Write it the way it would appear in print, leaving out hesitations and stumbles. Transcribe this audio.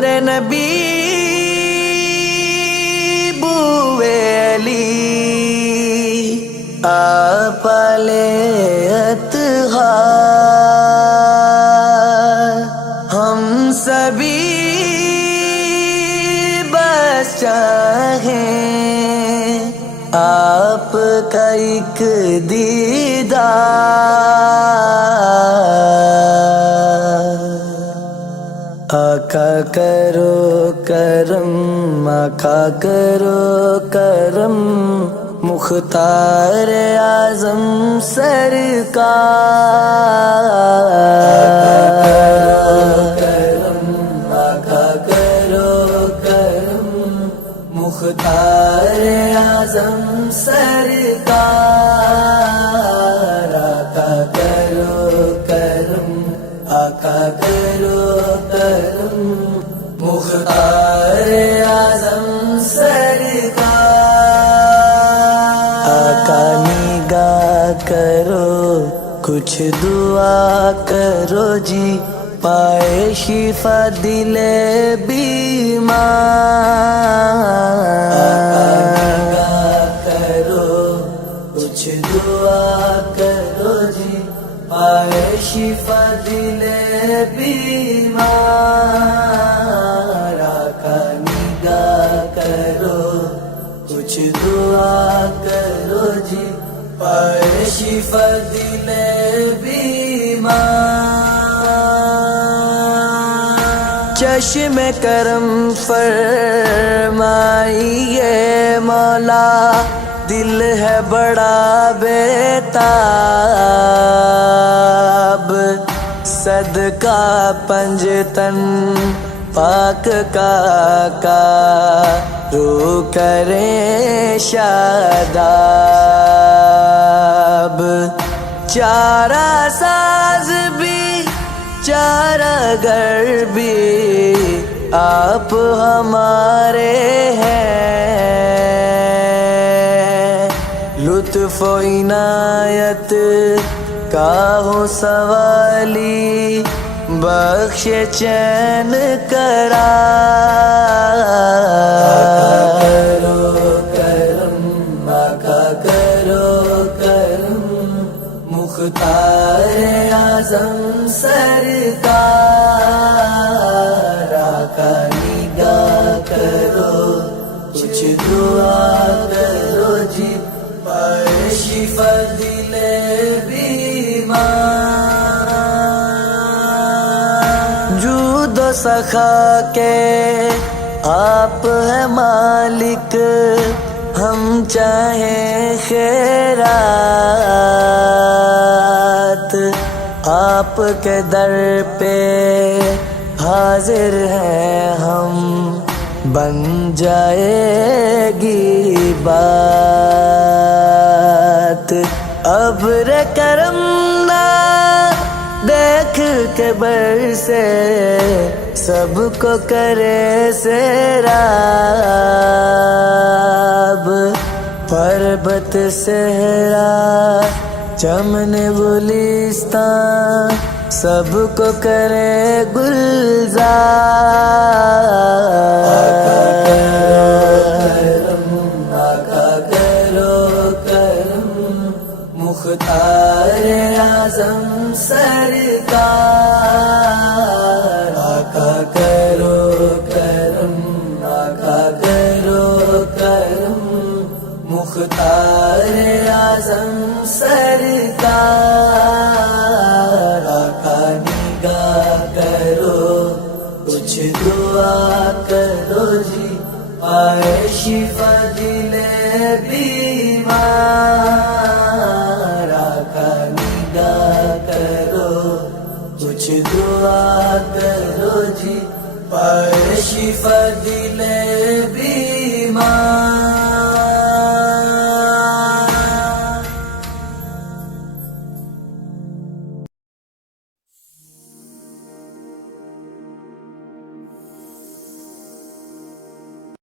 نور نبی بوے علی آپ علیہ اطہار ہم سبھی بس چاہیں آپ کا ایک دیدار آقا کرو کرم آقا کرو کرم مختار اعظم سرکار آقا کرو کرم مختار اعظم سرکار آقا کرو کرم آقا کرو کرم مختار اعظم سرکار آقا نگاہ کرو کچھ دعا کرو جی پائے شفا دل بیمار کرو کچھ دعا کرو جی پائے شفا دل بیمار آقا نگاہ کرو کچھ دعا کرو جی پائے شفا دل بیمار چشم کرم فرمائیے مولا دل ہے بڑا بیتاب صدقہ پنجتن پاک کا رو کریں شاداب چارہ ساز بھی چارہ گر بھی آپ ہمارے ہیں لطف و عنایت کا ہو سوالی بخش چین قرار کرو کرم آقا کرو کرم مختار اعظم سرکار آقا نگاہ کرو کچھ دعا کرو جی پائے شفا دل بیمار جود و سخا کے آپ ہے مالک ہم چاہیں خیرات آپ کے در پہ حاضر ہیں ہم بن جائے گی بات ابر کرم نہ دیکھ کے برسے سب کو کرے سیراب پربت صحرا چمن گلستان سب کو کرے گلزار آقا کرو کرم مختار اعظم سرکار آقا کرو کرم آقا کرو کرم مختار اعظم سرکار آقا نگاہ کرو کچھ دعا کرو جی پائے شفا دل بیمار آقا نگاہ کرو کچھ دعا کرو جی پائے شفا دل